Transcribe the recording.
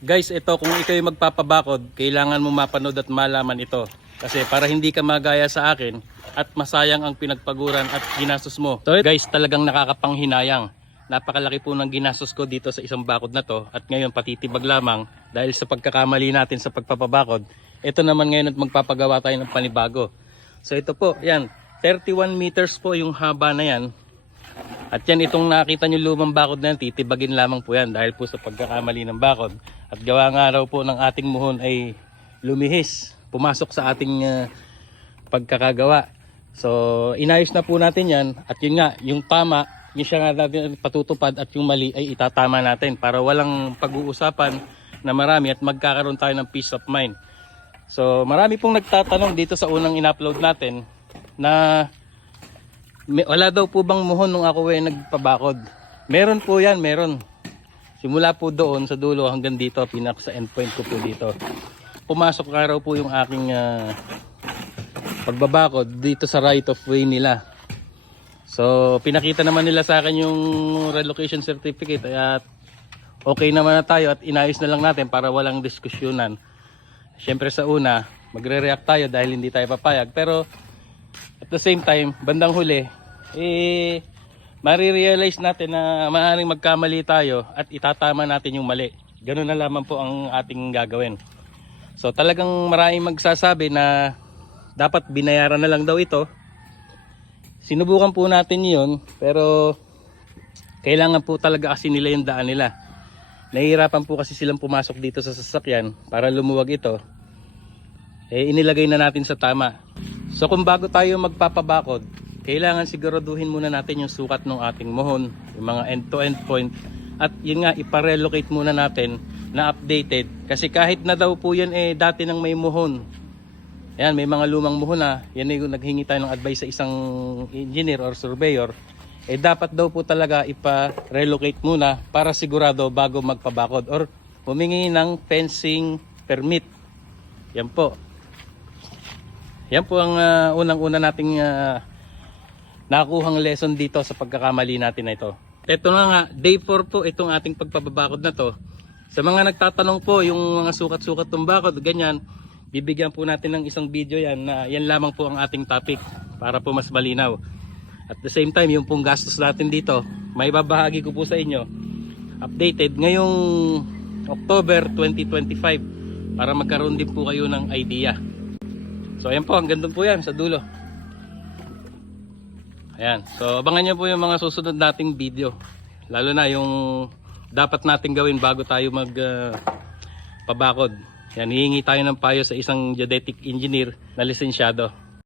Guys, ito kung ikaw yung magpapabakod, kailangan mo mapanood at malaman ito. Kasi para hindi ka magaya sa akin at masayang ang pinagpaguran at ginastos mo. So guys, talagang nakakapanghinayang. Napakalaki po ng ginastos ko dito sa isang bakod na to at ngayon patitibag lamang dahil sa pagkakamali natin sa pagpapabakod. Ito naman ngayon at magpapagawa tayo ng panibago. So ito po, yan, 31 meters po yung haba na yan. At yan itong nakita nyo lumang bakod na yan, titibagin lamang po yan dahil po sa pagkakamali ng bakod. At gawa nga raw po ng ating muhon ay lumihis, pumasok sa ating ah, pagkakagawa. So inayos na po natin yan at yun nga, yung tama, yung siya nga natin patutupad at yung mali ay itatama natin para walang pag-uusapan na marami at magkakaroon tayo ng peace of mind. So marami pong nagtatanong dito sa unang in-upload natin na may, wala daw po bang muhon nung ako ay nagpabakod. Meron po yan, meron. Simula po doon sa dulo hanggang dito, pinak sa endpoint ko po dito. Pumasok ka raw po yung aking ah, pagbabakod dito sa right of way nila. So, pinakita naman nila sa akin yung relocation certificate at okay naman na tayo at inayos na lang natin para walang diskusyonan. Siyempre sa una, magre-react tayo dahil hindi tayo papayag. Pero at the same time, bandang huli, eh, marirealize natin na maaaring magkamali tayo at itatama natin yung mali. Ganun na lamang po ang ating gagawin. So talagang maraming magsasabi na dapat binayaran na lang daw ito. Sinubukan po natin yun, pero kailangan po talaga kasi nila yung daan nila. Nahihirapan po kasi silang pumasok dito sa sasakyan para lumuwag ito. Eh, inilagay na natin sa tama. So kung bago tayo magpapabakod, kailangan siguraduhin muna natin yung sukat ng ating mohon, yung mga end-to-end point, at yun nga, iparelocate muna natin na updated. Kasi kahit na daw po yan eh dati nang may mohon, Ayan, may mga lumang muhon na. Yan yung naghingi tayo ng advice sa isang engineer or surveyor. Eh dapat daw po talaga ipa-relocate muna para sigurado bago magpabakod or humingi ng fencing permit. Yan po. Yan po ang ah, unang-una nating uh, nakuhang lesson dito sa pagkakamali natin na ito. Ito na nga, day 4 po itong ating pagpapabakod na to. Sa mga nagtatanong po, yung mga sukat-sukat ng bakod, ganyan, bibigyan po natin ng isang video yan na yan lamang po ang ating topic para po mas malinaw. At the same time, yung pong gastos natin dito, may babahagi ko po sa inyo updated ngayong October 2025 para magkaroon din po kayo ng idea. So ayan po, hanggang doon po yan sa dulo. Ayan, so abangan nyo po yung mga susunod nating video. Lalo na yung dapat natin gawin bago tayo mag ah, pabakod. Yan, hihingi tayo ng payo sa isang geodetic engineer na lisensyado.